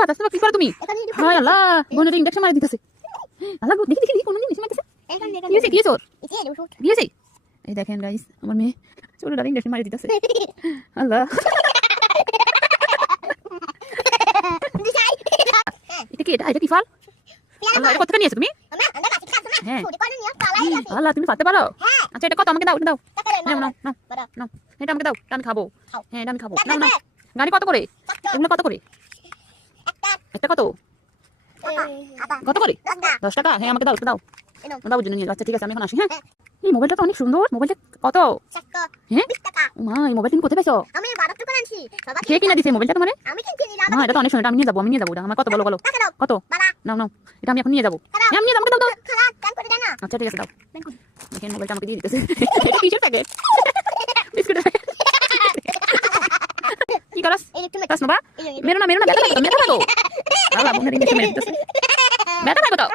আস্তে কি করো তুমি? হায় আল্লাহ, বোনের ইনজেকশন মারি দিতেছে। আল্লাহ দেখি কোন ইনজেকশন মারতেছে। কি হয়েছে দিয়েছে? এই দেখেন গাইস, আমার মেয়ে ছোটটার ইনজেকশন মারি দিতেছে। আল্লাহ, এটা কি? এটা কি ফল? আল্লাহ, এটা কত নিয়েছো তুমি? হ্যাঁ আল্লাহ, তুমি খাতে পারো? আচ্ছা, এটা কত? আমাকে দাও, দাও, নাও, এটা আমাকে দাও, আমি খাবো। হ্যাঁ, এটা আমি খাবো। নাও নাও। গাড়ি কত করে? এগুলো কত করে? একটা কত করে? 10 টাকা। হ্যাঁ, আমাকে দাও, দাও দাও জন্য নিয়ে। আচ্ছা ঠিক আছে, আমি এখন আসি। হ্যাঁ, এই মোবাইলটা তো অনেক সুন্দর। মোবাইলটা কত? হ্যাঁ মা, এই মোবাইল তুমি কোথায় পেয়েছো? কে কিনে দিছে মোবাইলটা তোমার? মা, এটা তো অনেক সুন্দর। আমি নিয়ে যাবো। আমার কত বলো কত? নাও এটা আমি এখন নিয়ে যাবো। হ্যাঁ, আমি নিয়ে যাবো। দাও। আচ্ছা ঠিক আছে, দাও। দেখেন, মোবাইলটা আমাকে দিয়ে দিতেছে। কিসের প্যাকেট? বিস্কুটের প্যাকেট। কি করস? মেরো না, ব্যথা পাবো। আল্লাহ, বোনের ইনজেকশন মেরে দিতেছে। ব্যথা পাবো তো।